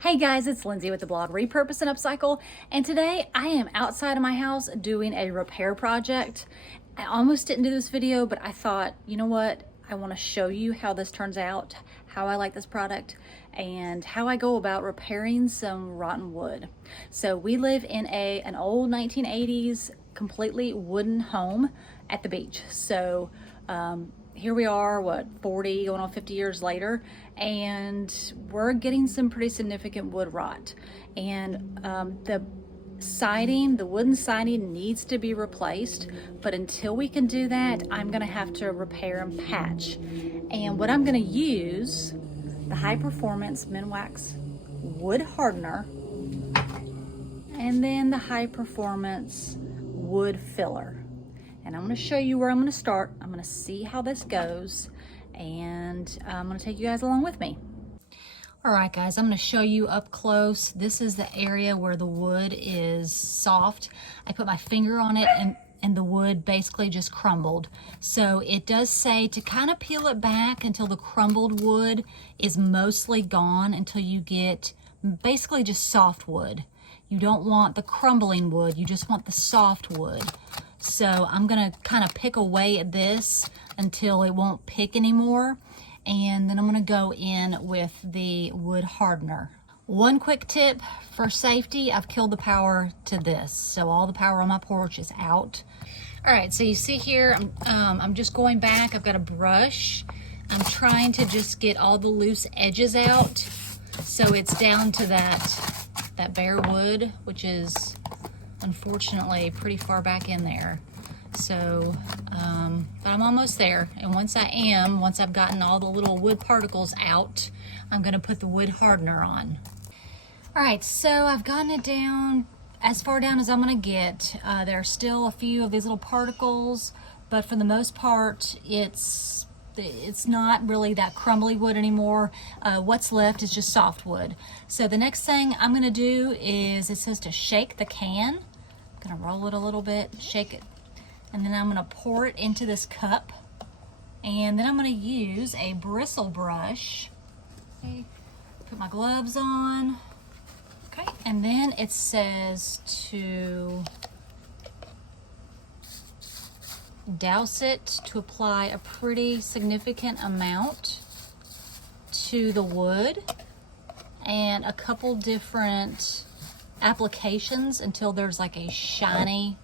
Hey guys, it's Lindsay with the blog Repurpose and Upcycle, and today I am outside of my house doing a repair project. I almost didn't do this video, but I thought, you know what? I want to show you how this turns out, how I like this product, and how I go about repairing some rotten wood. So we live in an old 1980s completely wooden home at the beach. So here we are, 40 going on 50 years later, and we're getting some pretty significant wood rot. And the wooden siding needs to be replaced, but until we can do that, I'm gonna have to repair and patch. And what I'm gonna use, the high performance Minwax wood hardener, and then the high performance wood filler. And I'm gonna show you where I'm gonna start. I'm gonna see how this goes, and I'm gonna take you guys along with me. All right, guys, I'm gonna show you up close. This is the area where the wood is soft. I put my finger on it and the wood basically just crumbled. So it does say to kind of peel it back until the crumbled wood is mostly gone, until you get basically just soft wood. You don't want the crumbling wood, you just want the soft wood. So I'm gonna kind of pick away at this until it won't pick anymore. And then I'm gonna go in with the wood hardener. One quick tip for safety, I've killed the power to this. So all the power on my porch is out. All right, so you see here, I'm just going back. I've got a brush. I'm trying to just get all the loose edges out. So it's down to that bare wood, which is unfortunately pretty far back in there. So, but I'm almost there. And once I've gotten all the little wood particles out, I'm gonna put the wood hardener on. All right, so I've gotten it down as far down as I'm gonna get. There are still a few of these little particles, but for the most part, it's not really that crumbly wood anymore. What's left is just soft wood. So the next thing I'm gonna do is, it says to shake the can. I'm gonna roll it a little bit, shake it, and then I'm gonna pour it into this cup. And then I'm gonna use a bristle brush. Okay, put my gloves on. Okay, and then it says to douse it, to apply a pretty significant amount to the wood, and a couple different applications until there's like a shiny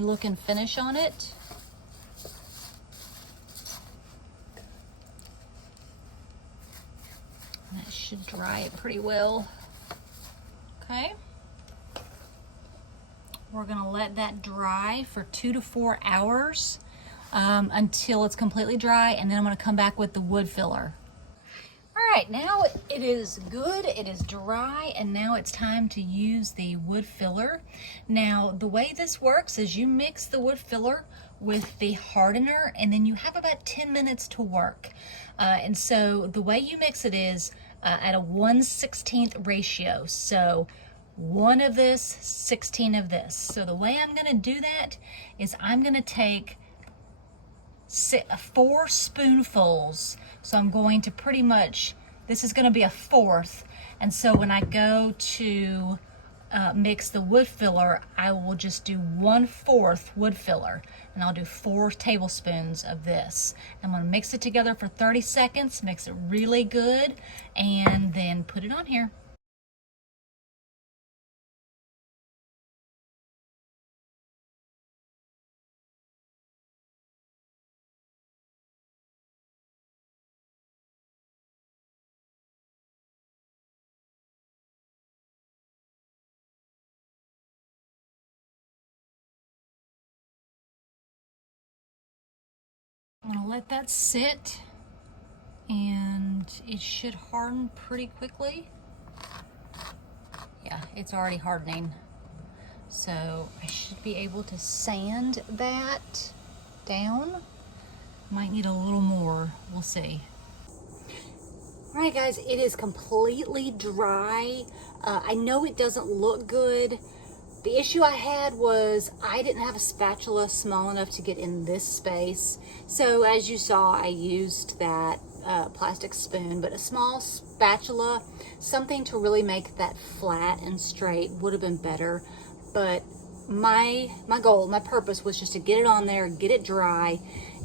looking finish on it. And that should dry it pretty well. Okay. We're gonna let that dry for 2 to 4 hours until it's completely dry, and then I'm gonna come back with the wood filler. All right, now it is good, it is dry, and now it's time to use the wood filler. Now, the way this works is you mix the wood filler with the hardener, and then you have about 10 minutes to work. And so the way you mix it is at a 1/16 ratio. So 1 of this, 16 of this. So the way I'm gonna do that is I'm gonna take 4 spoonfuls. So I'm going to pretty much, this is gonna be a 1/4. And so when I go to mix the wood filler, I will just do 1/4 wood filler, and I'll do 4 tablespoons of this. I'm gonna mix it together for 30 seconds, mix it really good, and then put it on here. I'm gonna let that sit, and it should harden pretty quickly. Yeah, it's already hardening. So I should be able to sand that down. Might need a little more, we'll see. All right, guys, it is completely dry. I know it doesn't look good, The issue I had was I didn't have a spatula small enough to get in this space. So as you saw, I used that plastic spoon, but a small spatula, something to really make that flat and straight would have been better. But my goal, my purpose was just to get it on there, get it dry,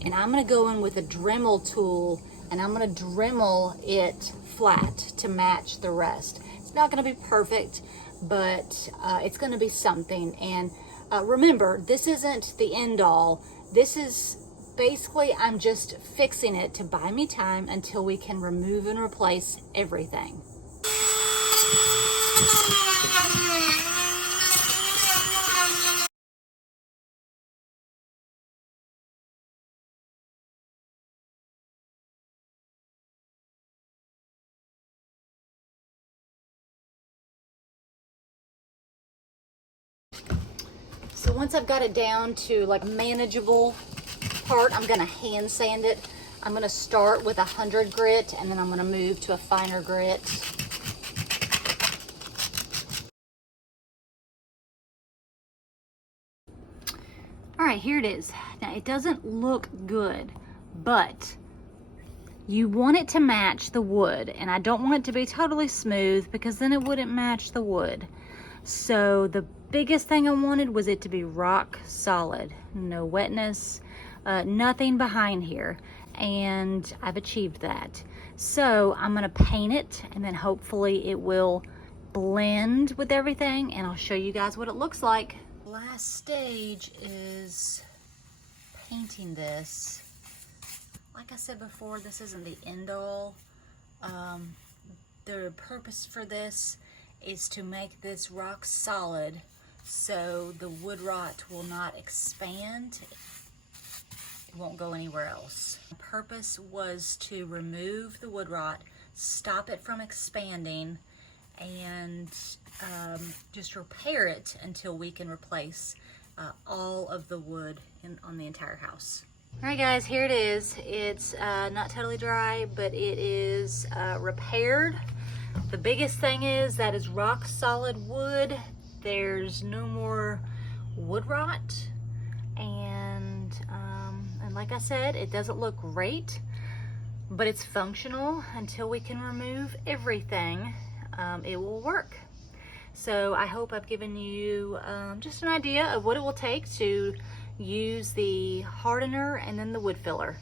and I'm gonna go in with a Dremel tool and I'm gonna Dremel it flat to match the rest. It's not gonna be perfect, but it's gonna be something. And remember, this isn't the end all. This is basically, I'm just fixing it to buy me time until we can remove and replace everything. So once I've got it down to like manageable part, I'm gonna hand sand it. I'm gonna start with 100 grit and then I'm gonna move to a finer grit. All right, here it is. Now it doesn't look good, but you want it to match the wood, and I don't want it to be totally smooth because then it wouldn't match the wood. So the biggest thing I wanted was it to be rock solid, no wetness, nothing behind here, and I've achieved that. So I'm gonna paint it and then hopefully it will blend with everything, and I'll show you guys what it looks like. Last stage is painting this. Like I said before, this isn't the end all. The purpose for this is to make this rock solid so the wood rot will not expand. It won't go anywhere else. The purpose was to remove the wood rot, stop it from expanding, and just repair it until we can replace all of the wood on the entire house. All right guys, here it is. It's not totally dry, but it is repaired. The biggest thing is that is rock solid wood. There's no more wood rot. And like I said, it doesn't look great, but it's functional. Until we can remove everything, it will work. So I hope I've given you just an idea of what it will take to use the hardener and then the wood filler.